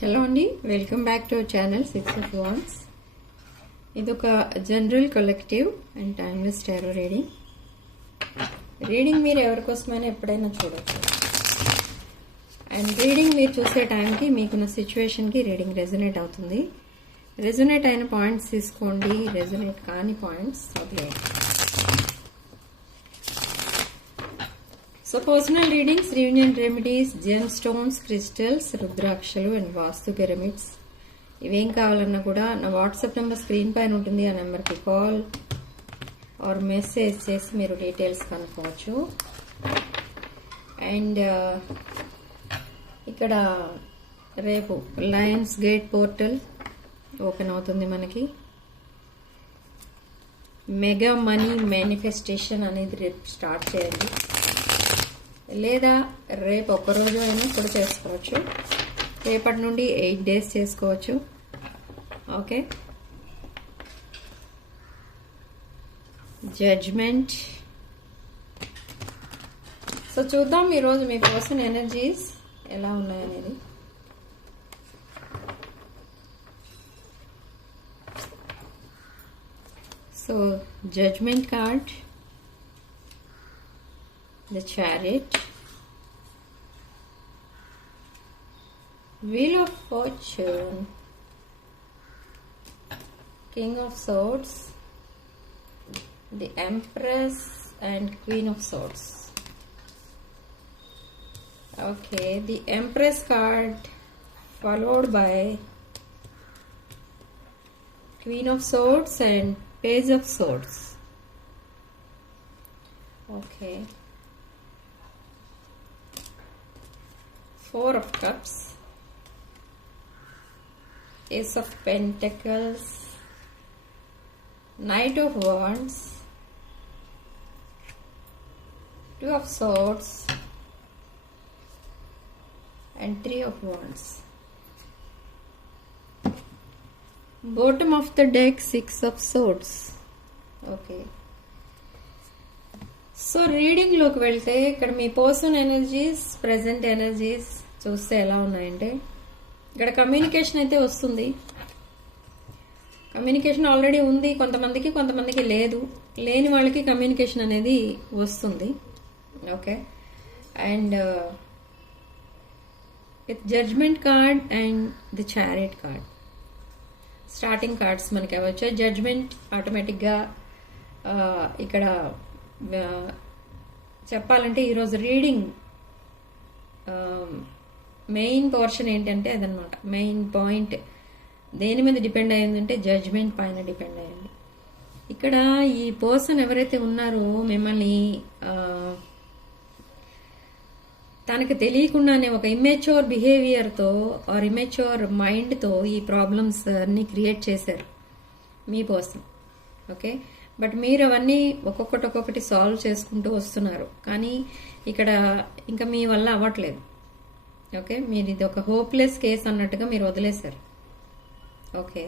Hello అండి, welcome back to our channel 6 of Wands. ఇది ఒక general collective and timeless tarot reading మీరు ఎవరికోసమైనా ఎప్పుడైనా చూడొచ్చు. అండ్ రీడింగ్ మీరు చూసే టైంకి మీకున్న సిచ్యువేషన్కి రీడింగ్ రెజొనేట్ అవుతుంది. రెజొనేట్ అయిన పాయింట్స్ తీసుకోండి, రెజొనేట్ కాని పాయింట్స్ వదిలేయండి. So personal readings, reunion remedies, gem stones, crystals, రుద్రాక్షలు అండ్ వాస్తు పిరమిడ్స్ ఇవేం కావాలన్నా కూడా నా వాట్సాప్ నెంబర్ స్క్రీన్ పైన ఉంటుంది. ఆ నెంబర్కి కాల్ ఆర్ మెసేజ్ చేసి మీరు డీటెయిల్స్ కనుక్కోవచ్చు. అండ్ ఇక్కడ రేపు లయన్స్ గేట్ పోర్టల్ ఓపెన్ అవుతుంది. మనకి మెగా మనీ మేనిఫెస్టేషన్ అనేది రేపు స్టార్ట్ చేయండి, లేదా రేపు ఒక్కరోజు అయినా కూడా చేసుకోవచ్చు. రేపటి నుండి 8 days చేసుకోవచ్చు. Okay, judgement. సో చూద్దాం ఈరోజు మీ పర్సన్ ఎనర్జీస్ ఎలా ఉన్నాయనేది. So judgement card, the Chariot, Wheel of Fortune, King of Swords, the Empress and Queen of Swords. Okay, the Empress card followed by Queen of Swords and Page of Swords. Okay, Four of Cups, Ace of Pentacles, Knight of Wands, Two of Swords and Three of Wands. Bottom of the deck, Six of Swords. Okay. So రీడింగ్లోకి వెళ్తే ఇక్కడ మీ person energies, present energies చూస్తే ఎలా ఉన్నాయంటే ఇక్కడ communication అయితే వస్తుంది. కమ్యూనికేషన్ ఆల్రెడీ ఉంది కొంతమందికి లేదు. లేని వాళ్ళకి కమ్యూనికేషన్ అనేది వస్తుంది. Okay, and with judgement card and the chariot card starting cards మనకి అవి వచ్చాయి. జడ్జ్మెంట్ ఆటోమేటిక్గా ఇక్కడ చెప్పాలంటే ఈరోజు రీడింగ్ మెయిన్ పోర్షన్ ఏంటంటే అదనమాట. మెయిన్ పాయింట్ దేని మీద డిపెండ్ అయ్యిందంటే జడ్జ్మెంట్ పైన డిపెండ్ అయ్యింది. ఇక్కడ ఈ పర్సన్ ఎవరైతే ఉన్నారో మిమ్మల్ని తనకు తెలియకుండానే ఒక ఇమ్మెచ్యూర్ బిహేవియర్తో ఆర్ ఇమ్మెచ్యూర్ మైండ్తో ఈ ప్రాబ్లమ్స్ అన్ని క్రియేట్ చేశారు మీ పర్సన్. ఓకే, బట్ మీరు అవన్నీ ఒక్కొక్కటి సాల్వ్ చేసుకుంటూ వస్తున్నారు. కానీ ఇక్కడ ఇంకా మీ వల్ల అవ్వట్లేదు. ఓకే, మీరు ఇది ఒక హోప్లెస్ కేస్ అన్నట్టుగా మీరు వదిలేశారు. ఓకే,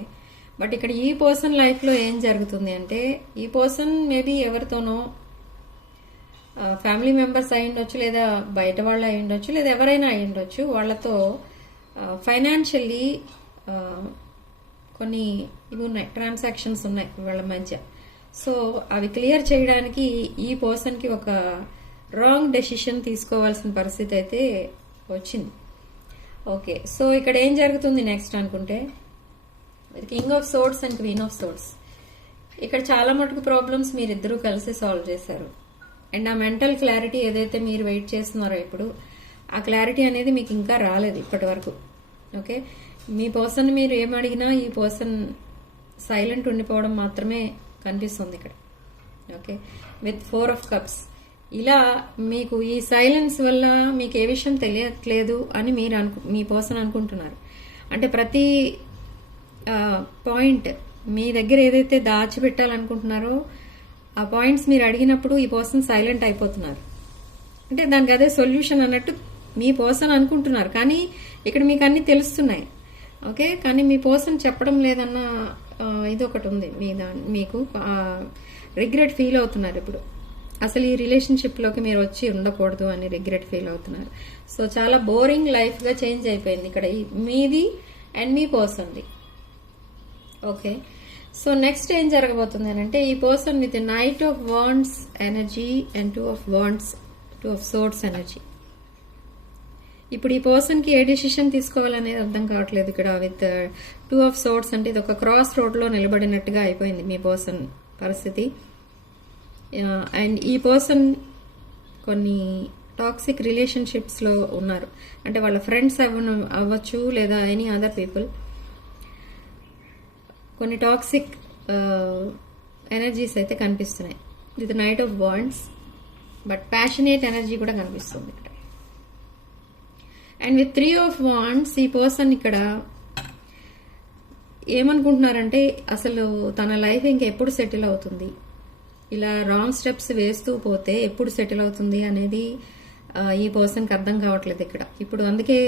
బట్ ఇక్కడ ఈ పర్సన్ లైఫ్లో ఏం జరుగుతుంది అంటే ఈ పర్సన్ మేబీ ఎవరితోనో ఫ్యామిలీ మెంబర్స్ అయి ఉండొచ్చు, లేదా బయట వాళ్ళు అయి ఉండొచ్చు, లేదా ఎవరైనా అయి ఉండొచ్చు. వాళ్ళతో ఫైనాన్షియల్లీ కొన్ని ఇవి ఉన్నాయి, ట్రాన్సాక్షన్స్ ఉన్నాయి వాళ్ళ మధ్య. సో అవి క్లియర్ చేయడానికి ఈ పర్సన్కి ఒక రాంగ్ డెసిషన్ తీసుకోవాల్సిన పరిస్థితి అయితే వచ్చింది. ఓకే, సో ఇక్కడ ఏం జరుగుతుంది నెక్స్ట్ అనుకుంటే king of swords and queen of swords. ఇక్కడ చాలా మటుకు ప్రాబ్లమ్స్ మీరిద్దరూ కలిసి సాల్వ్ చేశారు. అండ్ ఆ మెంటల్ క్లారిటీ ఏదైతే మీరు వెయిట్ చేస్తున్నారో ఇప్పుడు ఆ క్లారిటీ అనేది మీకు ఇంకా రాలేదు ఇప్పటి వరకు. ఓకే, మీ పర్సన్ మీరు ఏమడిగినా ఈ పర్సన్ సైలెంట్ ఉండిపోవడం మాత్రమే కనిపిస్తుంది ఇక్కడ. Okay, with 4 of Cups. ఇలా మీకు ఈ సైలెన్స్ వల్ల మీకు ఏ విషయం తెలియట్లేదు అని మీరు మీ పర్సన్ అనుకుంటున్నారు. అంటే ప్రతి పాయింట్ మీ దగ్గర ఏదైతే దాచిపెట్టాలనుకుంటున్నారో ఆ పాయింట్స్ మీరు అడిగినప్పుడు ఈ పర్సన్ సైలెంట్ అయిపోతున్నారు. అంటే దానికి అదే సొల్యూషన్ అన్నట్టు మీ పర్సన్ అనుకుంటున్నారు, కానీ ఇక్కడ మీకు అన్ని తెలుస్తున్నాయి. ఓకే, కానీ మీ పర్సన్ చెప్పడం లేదన్న ఇది ఒకటి ఉంది. మీకు రిగ్రెట్ ఫీల్ అవుతున్నారు ఇప్పుడు. అసలు ఈ రిలేషన్షిప్లోకి మీరు వచ్చి ఉండకూడదు అని రిగ్రెట్ ఫీల్ అవుతున్నారు. సో చాలా బోరింగ్ లైఫ్గా చేంజ్ అయిపోయింది ఇక్కడ మీది అండ్ మీ పర్సన్ది. ఓకే, సో నెక్స్ట్ ఏం జరగబోతుంది అని అంటే, ఈ person with knight of wands energy and two of swords energy. ఇప్పుడు ఈ పర్సన్కి ఏ డెసిషన్ తీసుకోవాలనేది అర్థం కావట్లేదు ఇక్కడ. విత్ టూ ఆఫ్ సోర్డ్స్ అంటే ఇది ఒక క్రాస్ రోడ్లో నిలబడినట్టుగా అయిపోయింది మీ పర్సన్ పరిస్థితి. అండ్ ఈ పర్సన్ కొన్ని టాక్సిక్ రిలేషన్షిప్స్లో ఉన్నారు. అంటే వాళ్ళ ఫ్రెండ్స్ అవ్వచ్చు లేదా ఎనీ అదర్ పీపుల్. కొన్ని టాక్సిక్ ఎనర్జీస్ అయితే కనిపిస్తున్నాయి with knight of wands. But passionate energy కూడా కనిపిస్తుంది ఇక్కడ. అండ్ విత్ 3 ఆఫ్ వాండ్స్ ఈ పర్సన్ ఇక్కడ ఏమనుకుంటున్నారంటే, అసలు తన లైఫ్ ఇంకెప్పుడు సెటిల్ అవుతుంది, ఇలా రాంగ్ స్టెప్స్ వేస్తూ పోతే ఎప్పుడు సెటిల్ అవుతుంది అనేది ఈ పర్సన్కి అర్థం కావట్లేదు ఇక్కడ. ఇప్పుడు అందుకే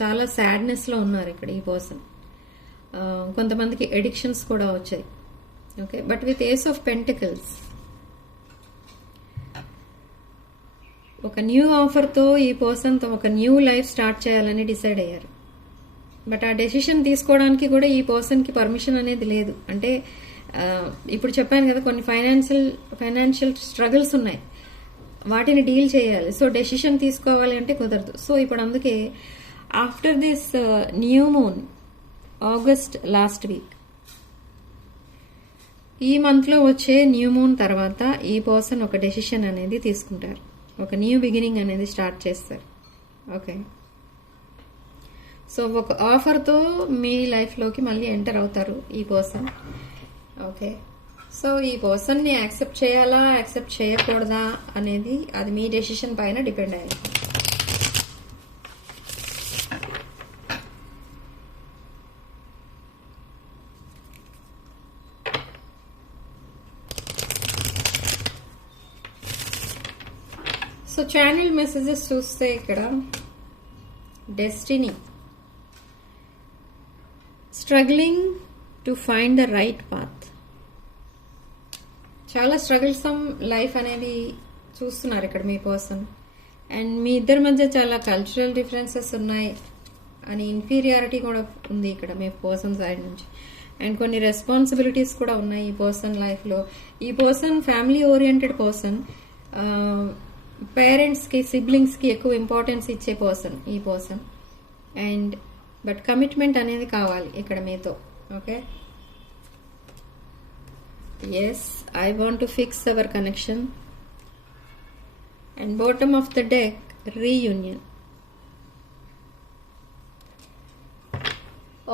చాలా సాడ్నెస్లో ఉన్నారు ఇక్కడ ఈ పర్సన్. కొంతమందికి ఎడిక్షన్స్ కూడా వచ్చాయి. Okay, but with ace of pentacles ఒక న్యూ ఆఫర్తో ఈ పర్సన్తో ఒక న్యూ లైఫ్ స్టార్ట్ చేయాలని డిసైడ్ అయ్యారు. బట్ ఆ డెసిషన్ తీసుకోవడానికి కూడా ఈ పర్సన్కి పర్మిషన్ అనేది లేదు. అంటే ఇప్పుడు చెప్పాను కదా, కొన్ని ఫైనాన్షియల్ స్ట్రగుల్స్ ఉన్నాయి, వాటిని డీల్ చేయాలి. సో డెసిషన్ తీసుకోవాలి అంటే కుదరదు. సో ఇప్పుడు అందుకే after this new moon August last week, ఈ మంత్లో వచ్చే న్యూ మూన్ తర్వాత ఈ పర్సన్ ఒక డెసిషన్ అనేది తీసుకుంటారు, ఒక న్యూ బిగినింగ్ అనేది స్టార్ట్ చేస్తారు. ఓకే, సో ఒక ఆఫర్తో మీ లైఫ్లోకి మళ్ళీ ఎంటర్ అవుతారు ఈ పర్సన్. ఓకే, సో ఈ పర్సన్ని యాక్సెప్ట్ చేయాలా యాక్సెప్ట్ చేయకూడదా అనేది అది మీ డెసిషన్ పైన డిపెండ్ అయ్యింది. సో ఛానల్ మెసేజెస్ చూస్తే ఇక్కడ destiny, struggling to find the right path. చాలా స్ట్రగుల్సమ్ లైఫ్ అనేది చూస్తున్నారు ఇక్కడ మీ పర్సన్. అండ్ మీ ఇద్దరి మధ్య చాలా కల్చరల్ డిఫరెన్సెస్ ఉన్నాయి అని ఇన్ఫీరియారిటీ కూడా ఉంది ఇక్కడ మీ పర్సన్ సైడ్ నుంచి. అండ్ కొన్ని రెస్పాన్సిబిలిటీస్ కూడా ఉన్నాయి ఈ పర్సన్ లైఫ్లో. ఈ పర్సన్ ఫ్యామిలీ ఓరియంటెడ్ పర్సన్, పేరెంట్స్కి సిబ్లింగ్స్కి ఎక్కువ ఇంపార్టెన్స్ ఇచ్చే పర్సన్ ఈ పర్సన్. అండ్ బట్ కమిట్మెంట్ అనేది కావాలి ఇక్కడ మీతో. Okay, yes, I want to fix our connection. And bottom of the deck reunion.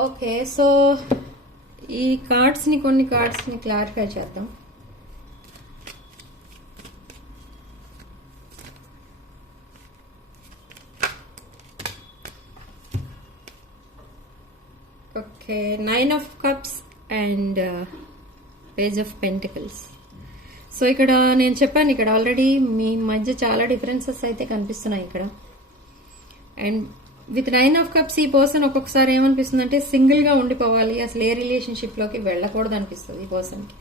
Okay, so ఈ కొన్ని కార్డ్స్ని క్లారిఫై చేద్దాం. Okay, 9 of cups and page of pentacles. So ఇక్కడ నేను చెప్పాను, ఇక్కడ ఆల్రెడీ మీ మధ్య చాలా డిఫరెన్సెస్ అయితే కనిపిస్తున్నాయి ఇక్కడ. అండ్ విత్ 9 ఆఫ్ కప్స్ ఈ పర్సన్ ఒక్కొక్కసారి ఏమనిపిస్తుంది అంటే సింగిల్గా ఉండిపోవాలి, అసలు ఏ రిలేషన్షిప్లోకి వెళ్ళకూడదు అనిపిస్తుంది ఈ పర్సన్కి.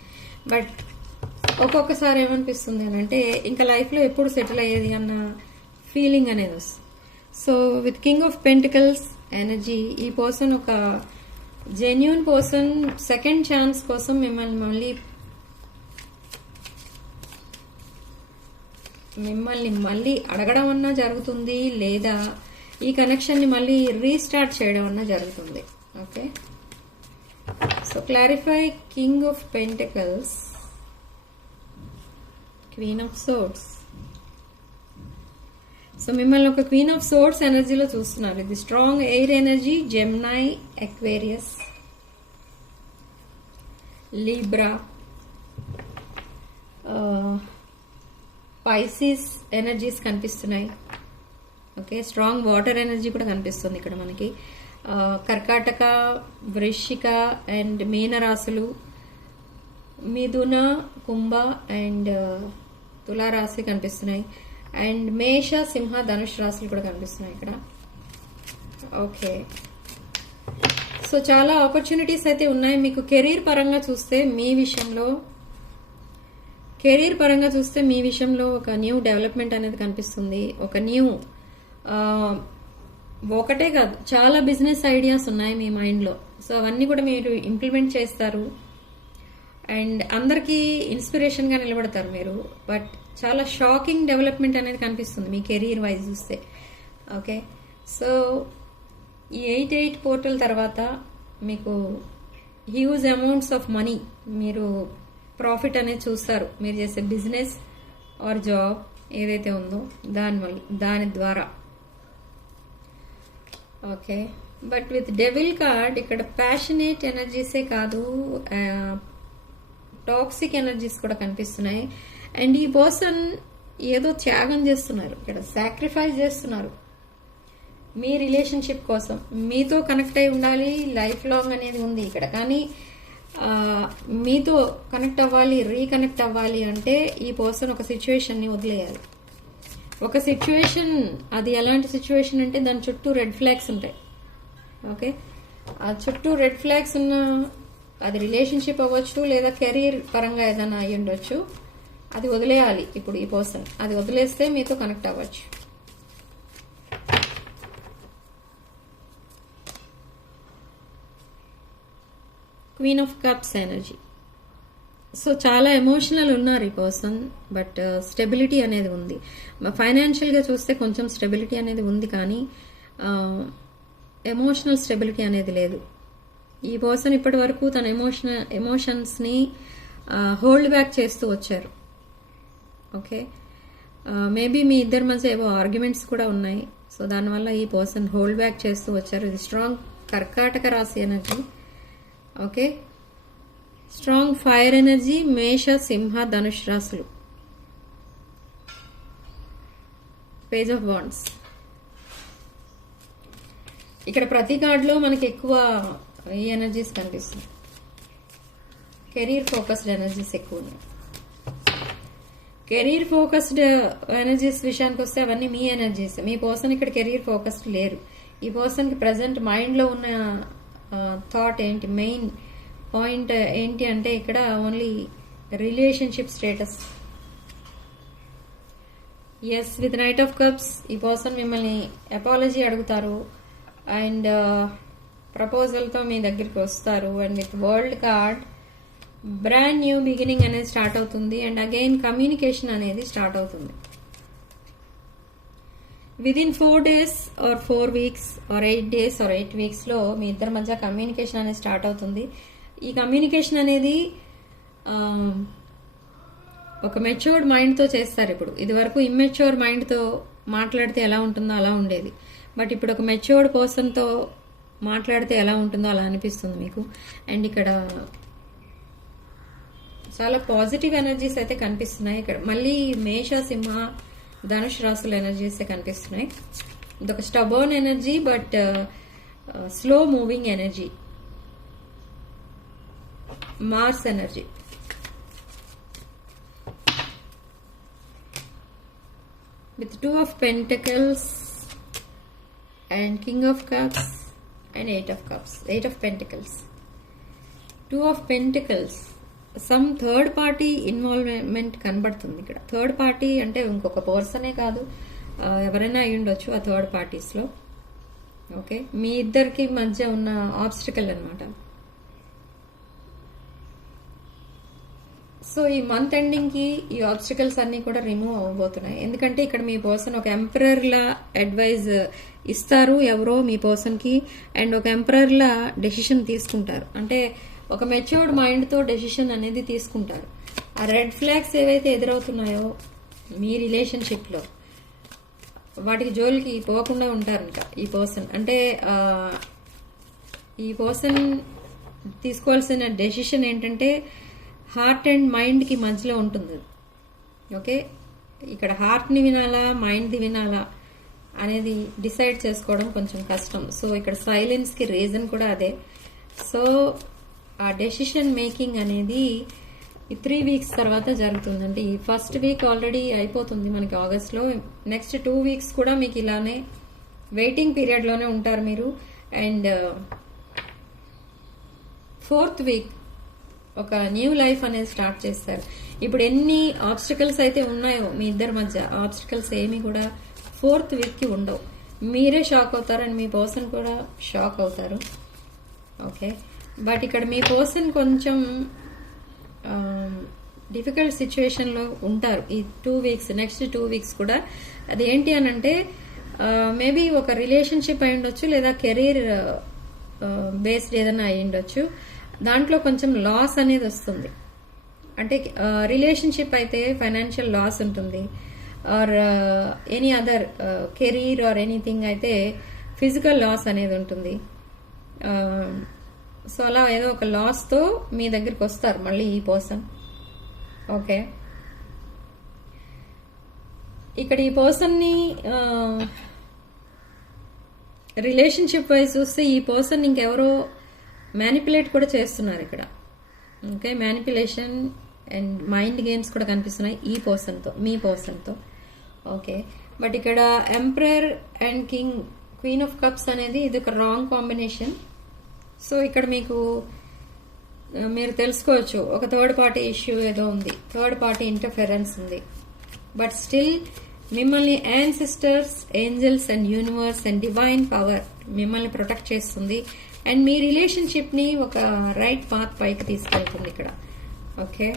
బట్ ఒక్కొక్కసారి ఏమనిపిస్తుంది అని అంటే ఇంకా లైఫ్లో ఎప్పుడు సెటిల్ అయ్యేది అన్న ఫీలింగ్ అనేది వస్తుంది. So with king of pentacles energy ఈ పర్సన్ ఒక జెన్యూన్ పర్సన్, సెకండ్ ఛాన్స్ కోసం మిమ్మల్ని మళ్ళీ అడగడం అన్నా జరుగుతుంది, లేదా ఈ కనెక్షన్ని మళ్ళీ రీస్టార్ట్ చేయడం అన్నా జరుగుతుంది. Okay, so clarify king of pentacles, queen of swords. So మిమ్మల్ని ఒక క్వీన్ ఆఫ్ సోర్డ్స్ ఎనర్జీలో చూస్తున్నారు. ఇది strong air energy, Gemini, Aquarius, Libra, Pisces energies కనిపిస్తున్నాయి. ఓకే, స్ట్రాంగ్ వాటర్ ఎనర్జీ కూడా కనిపిస్తుంది ఇక్కడ మనకి. కర్కాటక, వృశ్చిక అండ్ మీనరాశులు, మిథున, కుంభ అండ్ తులారాశి కనిపిస్తున్నాయి. అండ్ మేష, సింహ, ధనుష్ రాశులు కూడా కనిపిస్తున్నాయి ఇక్కడ. ఓకే, సో చాలా ఆపర్చునిటీస్ అయితే ఉన్నాయి మీకు. కెరీర్ పరంగా చూస్తే మీ విషయంలో కెరీర్ పరంగా చూస్తే మీ విషయంలో ఒక న్యూ డెవలప్మెంట్ అనేది కనిపిస్తుంది. ఒక న్యూ ఒకటే కాదు, చాలా బిజినెస్ ఐడియాస్ ఉన్నాయి మీ మైండ్లో. సో అవన్నీ కూడా మీరు ఇంప్లిమెంట్ చేస్తారు అండ్ అందరికీ ఇన్స్పిరేషన్గా నిలబడతారు మీరు. బట్ చాలా షాకింగ్ డెవలప్మెంట్ అనేది కనిపిస్తుంది మీ కెరీర్ వైజ్ చూస్తే. ఓకే, సో ఈ 8/8 పోర్టల్ తర్వాత మీకు హ్యూజ్ అమౌంట్స్ ఆఫ్ మనీ, మీరు ప్రాఫిట్ అనేది చూస్తారు మీరు చేసే బిజినెస్ ఆర్ జాబ్ ఏదైతే ఉందో దాని ద్వారా. Okay, but with devil card ఇక్కడ ప్యాషనేట్ ఎనర్జీసే కాదు, టాక్సిక్ ఎనర్జీస్ కూడా కనిపిస్తున్నాయి. అండ్ ఈ పర్సన్ ఏదో త్యాగం చేస్తున్నారు, ఇక్కడ సాక్రిఫైస్ చేస్తున్నారు మీ రిలేషన్షిప్ కోసం. మీతో కనెక్ట్ అయి ఉండాలి, లైఫ్ లాంగ్ అనేది ఉంది ఇక్కడ. కానీ మీతో కనెక్ట్ అవ్వాలి, రీకనెక్ట్ అవ్వాలి అంటే ఈ పర్సన్ ఒక సిచ్యువేషన్ని వదిలేయాలి. ఒక సిచ్యువేషన్, అది ఎలాంటి సిచ్యువేషన్ అంటే దాని చుట్టూ రెడ్ ఫ్లాగ్స్ ఉంటాయి. ఓకే, ఆ చుట్టూ రెడ్ ఫ్లాగ్స్ ఉన్న, అది రిలేషన్షిప్ అవ్వచ్చు లేదా కెరీర్ పరంగా ఏదైనా అయ్యి ఉండొచ్చు. అది వదిలేయాలి ఇప్పుడు ఈ పర్సన్. అది వదిలేస్తే మీతో కనెక్ట్ అవ్వచ్చు. Queen of cups energy. So చాలా ఎమోషనల్ ఉన్నారు ఈ పర్సన్, బట్ స్టెబిలిటీ అనేది ఉంది. ఫైనాన్షియల్గా చూస్తే కొంచెం స్టెబిలిటీ అనేది ఉంది, కానీ ఎమోషనల్ స్టెబిలిటీ అనేది లేదు. ఈ పర్సన్ ఇప్పటి వరకు తన ఎమోషన్స్ని హోల్డ్ బ్యాక్ చేస్తూ వచ్చారు. ఓకే, మేబీ మీ ఇద్దరి మధ్య ఏవో ఆర్గ్యుమెంట్స్ కూడా ఉన్నాయి. సో దానివల్ల ఈ పర్సన్ హోల్డ్ బ్యాక్ చేస్తూ వచ్చారు. ఇది స్ట్రాంగ్ కర్కాటక రాశి energy. Okay, strong fire energy, మేష, సింహ, ధనుష్ రాశులు. Page of wands. ఇక్కడ ప్రతి కార్డులో మనకి ఎక్కువ ఈ ఎనర్జీస్ కనిపిస్తుంది. కెరీర్ ఫోకస్డ్ ఎనర్జీస్ ఎక్కువ ఉన్నాయి. కెరీర్ ఫోకస్డ్ ఎనర్జీస్ విషయానికి వస్తే అవన్నీ మీ ఎనర్జీస్. మీ పర్సన్ ఇక్కడ కెరీర్ ఫోకస్డ్ లేరు. ఈ పర్సన్కి ప్రజెంట్ మైండ్లో ఉన్న థాట్ ఏంటి, మెయిన్ పాయింట్ ఏంటి అంటే ఇక్కడ only relationship status. Yes, with knight of cups ఈ పర్సన్ మిమ్మల్ని అపాలజీ అడుగుతారు అండ్ ప్రపోజల్తో మీ దగ్గరికి వస్తారు. And with world card brand new beginning అనేది స్టార్ట్ అవుతుంది. అండ్ అగైన్ కమ్యూనికేషన్ అనేది స్టార్ట్ అవుతుంది. Within 4 days or 4 weeks or 8 days or 8 weeks లో మీ ఇద్దరి మధ్య కమ్యూనికేషన్ అనేది స్టార్ట్ అవుతుంది. ఈ కమ్యూనికేషన్ అనేది ఒక మెచ్యూర్డ్ మైండ్తో చేస్తారు. ఇప్పుడు ఇది వరకు ఇమ్మెచ్యూర్ మైండ్తో మాట్లాడితే ఎలా ఉంటుందో అలా ఉండేది. బట్ ఇప్పుడు ఒక మెచ్యూర్డ్ పర్సన్తో మాట్లాడితే ఎలా ఉంటుందో అలా అనిపిస్తుంది మీకు. అండ్ ఇక్కడ చాలా పాజిటివ్ ఎనర్జీస్ అయితే కనిపిస్తున్నాయి. ఇక్కడ మళ్ళీ మేష, సింహ, ధనుష్ రాశుల ఎనర్జీస్ కనిపిస్తున్నాయి. ఇదొక stubborn energy, but slow moving energy. Mars energy. With 2 of Pentacles and King of Cups and 8 of Cups. 8 of Pentacles. 2 of Pentacles. Some third party involvement కనబడుతుంది ఇక్కడ. థర్డ్ పార్టీ అంటే ఇంకొక పర్సనే కాదు, ఎవరైనా అయి ఉండొచ్చు ఆ థర్డ్ పార్టీస్లో. ఓకే, మీ ఇద్దరికి మధ్య ఉన్న ఆబ్స్టికల్ అనమాట. సో ఈ మంత్ ఎండింగ్కి ఈ ఆబ్స్టికల్స్ అన్నీ కూడా రిమూవ్ అవ్వబోతున్నాయి. ఎందుకంటే ఇక్కడ మీ పర్సన్ ఒక ఎంపరర్లా అడ్వైజ్ ఇస్తారు ఎవరో మీ పర్సన్కి, అండ్ ఒక ఎంపరర్లా డెసిషన్ తీసుకుంటారు. అంటే ఒక మెచ్యూర్డ్ మైండ్తో డెసిషన్ అనేది తీసుకుంటారు. ఆ రెడ్ ఫ్లాగ్స్ ఏవైతే ఎదురవుతున్నాయో మీ రిలేషన్షిప్లో వాటికి జోలికి పోకుండా ఉంటారు ఇంకా ఈ పర్సన్. అంటే ఈ పర్సన్ తీసుకోవాల్సిన డెసిషన్ ఏంటంటే హార్ట్ అండ్ మైండ్కి మధ్యలో ఉంటుంది. ఓకే, ఇక్కడ హార్ట్ని వినాలా మైండ్ది వినాలా అనేది డిసైడ్ చేసుకోవడం కొంచెం కష్టం. సో ఇక్కడ సైలెన్స్కి రీజన్ కూడా అదే. సో ఆ డెసిషన్ మేకింగ్ అనేది ఈ 3 weeks తర్వాత జరుగుతుందండి. ఈ ఫస్ట్ వీక్ ఆల్రెడీ అయిపోతుంది మనకి ఆగస్ట్లో. నెక్స్ట్ 2 weeks కూడా మీకు ఇలానే వెయిటింగ్ పీరియడ్లోనే ఉంటారు మీరు. అండ్ 4th week ఒక న్యూ లైఫ్ అనేది స్టార్ట్ చేస్తారు. ఇప్పుడు ఎన్ని ఆబ్స్టికల్స్ అయితే ఉన్నాయో మీ ఇద్దరి మధ్య, ఆబ్స్టికల్స్ ఏమి కూడా 4th వీక్ కి ఉండవు. మీరే షాక్ అవుతారు అండ్ మీ పర్సన్ కూడా షాక్ అవుతారు. ఓకే, బట్ ఇక్కడ మీ పర్సన్ కొంచెం డిఫికల్ట్ సిచ్యువేషన్ లో ఉంటారు ఈ 2 వీక్స్. నెక్స్ట్ 2 వీక్స్ కూడా అదేంటి అని అంటే మేబీ ఒక రిలేషన్షిప్ అయి ఉండొచ్చు, లేదా కెరీర్ బేస్డ్ ఏదైనా అయి ఉండొచ్చు. దాంట్లో కొంచెం లాస్ అనేది వస్తుంది. అంటే రిలేషన్షిప్ అయితే ఫైనాన్షియల్ లాస్ ఉంటుంది, or any other career or anything అయితే ఫిజికల్ లాస్ అనేది ఉంటుంది. సో అలా ఏదో ఒక లాస్ తో మీ దగ్గరికి వస్తారు మళ్ళీ ఈ పర్సన్. ఓకే, ఇక్కడ ఈ పర్సన్ ని రిలేషన్షిప్ వైజ్ చూస్తే ఈ పర్సన్ ఇంకెవరో మ్యానిపులేట్ కూడా చేస్తున్నారు ఇక్కడ. Okay, manipulation and mind games కూడా కనిపిస్తున్నాయి ఈ పర్సన్ తో, మీ పర్సన్ తో. ఓకే, బట్ ఇక్కడ emperor and king, queen of cups అనేది ఇది ఒక రాంగ్ కాంబినేషన్. సో ఇక్కడ మీకు మీరు తెలుసుకోవచ్చు ఒక థర్డ్ పార్టీ ఇష్యూ ఏదో ఉంది, థర్డ్ పార్టీ ఇంటర్ఫెరెన్స్ ఉంది. బట్ స్టిల్ మిమ్మల్ని ancestors, angels and universe and divine power మిమ్మల్ని ప్రొటెక్ట్ చేస్తుంది అండ్ మీ రిలేషన్షిప్ ని ఒక రైట్ పాత్ పైకి తీసుకెళ్తుంది ఇక్కడ. ఓకే,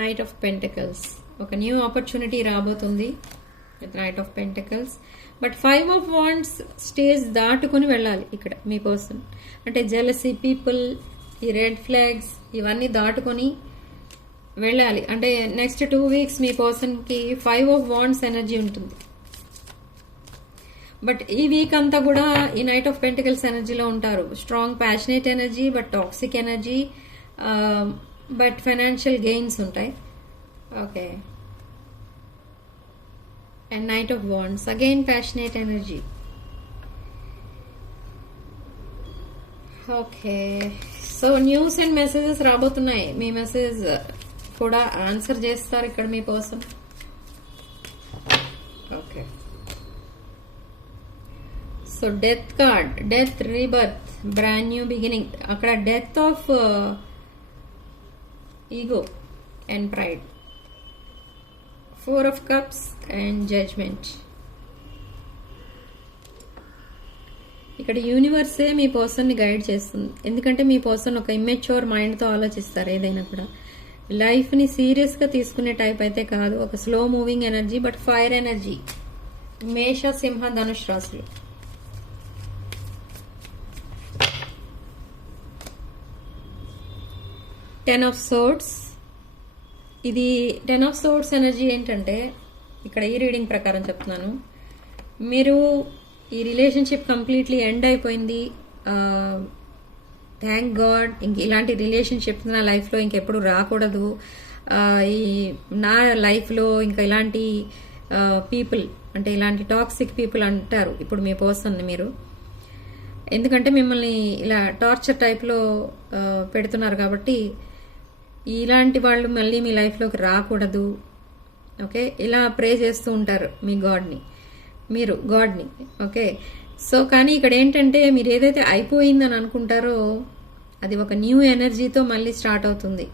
నైట్ ఆఫ్ పెంటకల్స్, ఒక న్యూ ఆపర్చునిటీ రాబోతుంది with knight of pentacles. But 5 of wands stage దాటుకుని వెళ్ళాలి ఇక్కడ మీ పర్సన్. అంటే జెలసీ, పీపుల్, ఈ రెడ్ ఫ్లాగ్స్ ఇవన్నీ దాటుకొని వెళ్ళాలి. అంటే నెక్స్ట్ 2 వీక్స్ మీ పర్సన్ కి 5 ఆఫ్ వాండ్స్ ఎనర్జీ ఉంటుంది. బట్ ఈ వీక్ అంతా కూడా ఈ నైట్ ఆఫ్ పెంటికల్స్ ఎనర్జీలో ఉంటారు. Strong passionate energy, but toxic energy, but financial gains ఉంటాయి. Okay, and knight of wands again passionate energy. Okay, so news and messages రాబోతున్నాయి. మీ మెసేజ్ కూడా ఆన్సర్ చేస్తారు ఇక్కడ మీ person. Okay, so death card, death, rebirth, brand new beginning. అక్కడ death of ego and pride, 4 of cups and judgement. ఇక్కడ universe మీ person ని guide చేస్తుంది. ఎందుకంటే మీ పర్సన్ ఒక ఇమ్మెచ్యూర్ మైండ్ తో ఆలోచిస్తారు. ఏదైనా కూడా లైఫ్ ని సీరియస్ గా తీసుకునే టైప్ అయితే కాదు. ఒక slow moving energy, but fire energy. మేష, సింహ, ధనుష్ రాశులు. Ten of swords. ఇది 10 ఆఫ్ సోర్డ్స్ ఎనర్జీ ఏంటంటే ఇక్కడ ఈ రీడింగ్ ప్రకారం చెప్తున్నాను, మీరు ఈ రిలేషన్షిప్ కంప్లీట్లీ ఎండ్ అయిపోయింది, థ్యాంక్ గాడ్, ఇంక ఇలాంటి రిలేషన్షిప్ నా లైఫ్లో ఇంకెప్పుడు రాకూడదు, ఈ నా లైఫ్లో ఇంకా ఇలాంటి పీపుల్, అంటే ఇలాంటి టాక్సిక్ పీపుల్ అంటారు ఇప్పుడు మీ పర్సన్ని మీరు. ఎందుకంటే మిమ్మల్ని ఇలా టార్చర్ టైప్లో పెడుతున్నారు కాబట్టి ఇలాంటి వాళ్ళు మళ్ళీ మీ లైఫ్లోకి రాకూడదు. ఓకే, ఇలా ప్రే చేస్తూ ఉంటారు మీ గాడ్ని, మీరు గాడ్ని. ఓకే, సో కానీ ఇక్కడ ఏంటంటే మీరు ఏదైతే అయిపోయిందని అనుకుంటారో అది ఒక న్యూ ఎనర్జీతో మళ్ళీ స్టార్ట్ అవుతుంది.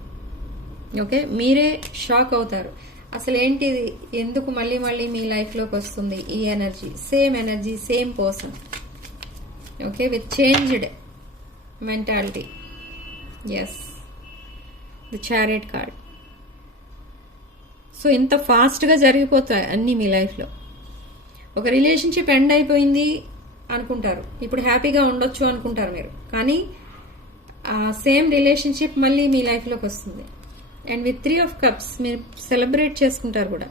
ఓకే, మీరే షాక్ అవుతారు, అసలు ఏంటిది, ఎందుకు మళ్ళీ మళ్ళీ మీ లైఫ్లోకి వస్తుంది ఈ energy, same person. Okay, with changed mentality. Yes, the chariot card. So ఇంత ఫాస్ట్గా జరిగిపోతాయి అన్నీ మీ లైఫ్లో. ఒక రిలేషన్షిప్ ఎండ్ అయిపోయింది అనుకుంటారు, ఇప్పుడు హ్యాపీగా ఉండొచ్చు అనుకుంటారు మీరు, కానీ ఆ సేమ్ రిలేషన్షిప్ మళ్ళీ మీ లైఫ్లోకి వస్తుంది. అండ్ విత్ 3 ఆఫ్ కప్స్ మీరు సెలబ్రేట్ చేసుకుంటారు కూడా.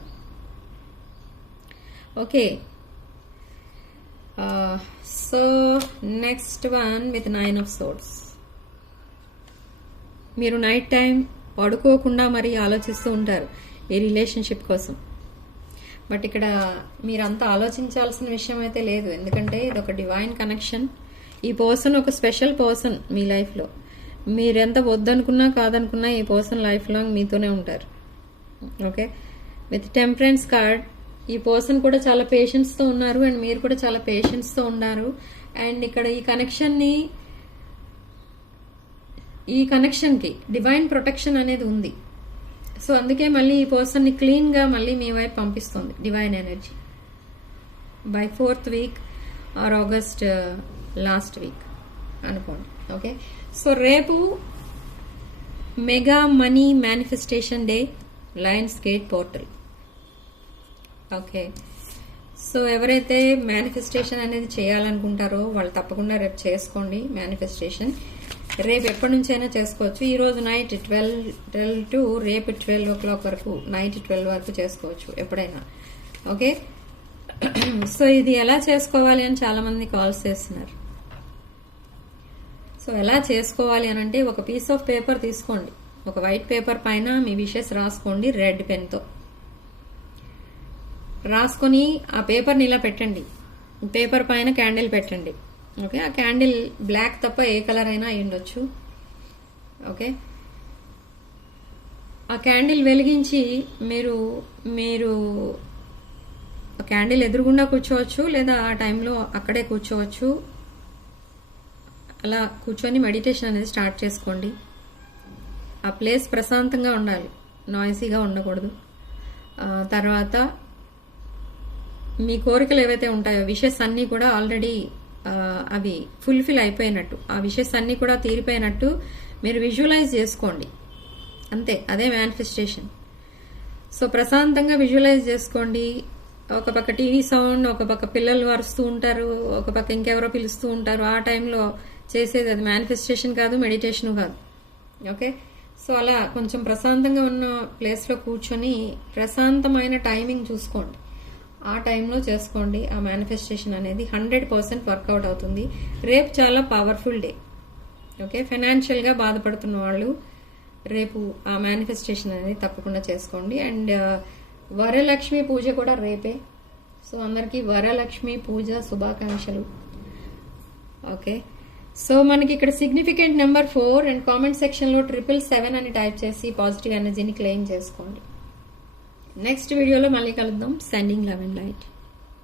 Okay, so next one with 9 of swords. మీరు నైట్ టైం పడుకోకుండా మరి ఆలోచిస్తూ ఉంటారు ఈ రిలేషన్షిప్ కోసం. బట్ ఇక్కడ మీరంతా ఆలోచించాల్సిన విషయం అయితే లేదు, ఎందుకంటే ఇది ఒక డివైన్ కనెక్షన్. ఈ పర్సన్ ఒక స్పెషల్ పర్సన్ మీ లైఫ్లో. మీరెంత వద్దనుకున్నా కాదనుకున్నా ఈ పర్సన్ లైఫ్ లాంగ్ మీతోనే ఉంటారు. ఓకే, విత్ టెంపరెన్స్ కార్డ్ ఈ పర్సన్ కూడా చాలా పేషెన్స్ తో ఉన్నారు అండ్ మీరు కూడా చాలా పేషెన్స్ తో ఉన్నారు. అండ్ ఇక్కడ ఈ కనెక్షన్ కి డివైన్ ప్రొటెక్షన్ అనేది ఉంది. సో అందుకే మళ్ళీ ఈ పర్సన్ ని క్లీన్ గా మళ్ళీ మీ వైపు పంపిస్తుంది divine energy by 4th week or August last week అనుకోండి. ఓకే, సో రేపు mega money manifestation day, Lions gate portal. Okay, so ఎవరైతే మేనిఫెస్టేషన్ అనేది చేయాలనుకుంటారో వాళ్ళు తప్పకుండా రేపు చేసుకోండి మేనిఫెస్టేషన్. రేపు ఎప్పటి నుంచైనా చేసుకోవచ్చు. ఈ రోజు నైట్ 12 టు రేపు 12 o'clock వరకు, నైట్ 12 వరకు చేసుకోవచ్చు ఎప్పుడైనా. ఓకే, సో ఇది ఎలా చేసుకోవాలి అని చాలా మంది కాల్స్ చేస్తున్నారు. సో ఎలా చేసుకోవాలి అని అంటే ఒక పీస్ ఆఫ్ పేపర్ తీసుకోండి, ఒక వైట్ పేపర్ పైన మీ విషెస్ రాసుకోండి రెడ్ పెన్ తో రాసుకొని ఆ పేపర్ని ఇలా పెట్టండి. పేపర్ పైన క్యాండిల్ పెట్టండి. ఓకే, ఆ క్యాండిల్ బ్లాక్ తప్ప ఏ కలర్ అయినా అయి ఉండొచ్చు. ఓకే, ఆ క్యాండిల్ వెలిగించి మీరు క్యాండిల్ ఎదురుగుండా కూర్చోవచ్చు, లేదా ఆ టైంలో అక్కడే కూర్చోవచ్చు. అలా కూర్చొని మెడిటేషన్ అనేది స్టార్ట్ చేసుకోండి. ఆ ప్లేస్ ప్రశాంతంగా ఉండాలి, నాయిసీగా ఉండకూడదు. తర్వాత మీ కోరికలు ఏవైతే ఉంటాయో విషెస్ అన్నీ కూడా ఆల్రెడీ అవి ఫుల్ఫిల్ అయిపోయినట్టు, ఆ విషెస్ అన్నీ కూడా తీరిపోయినట్టు మీరు విజువలైజ్ చేసుకోండి. అంతే, అదే మేనిఫెస్టేషన్. సో ప్రశాంతంగా విజువలైజ్ చేసుకోండి. ఒక పక్క టీవీ సౌండ్, ఒక పక్క పిల్లలు అరుస్తూ ఉంటారు, ఒక పక్క ఇంకెవరో పిలుస్తూ ఉంటారు. ఆ టైంలో చేసేది అది మేనిఫెస్టేషన్ కాదు, మెడిటేషన్ కాదు. ఓకే, సో అలా కొంచెం ప్రశాంతంగా ఉన్న ప్లేస్లో కూర్చొని ప్రశాంతమైన టైమింగ్ చూసుకోండి. ఆ టైంలో చేసుకోండి. ఆ మేనిఫెస్టేషన్ అనేది 100% వర్కౌట్ అవుతుంది. రేపు చాలా పవర్ఫుల్ డే. ఓకే, ఫైనాన్షియల్గా బాధపడుతున్న వాళ్ళు రేపు ఆ మేనిఫెస్టేషన్ అనేది తప్పకుండా చేసుకోండి. అండ్ వరలక్ష్మి పూజ కూడా రేపే. సో అందరికీ వరలక్ష్మి పూజ శుభాకాంక్షలు. ఓకే, సో మనకి ఇక్కడ సిగ్నిఫికెంట్ నెంబర్ 4 అండ్ కామెంట్ సెక్షన్లో 777 అని టైప్ చేసి పాజిటివ్ ఎనర్జీని క్లెయిమ్ చేసుకోండి. నెక్స్ట్ వీడియోలో మళ్ళీ కలుద్దాం. Sending love and light.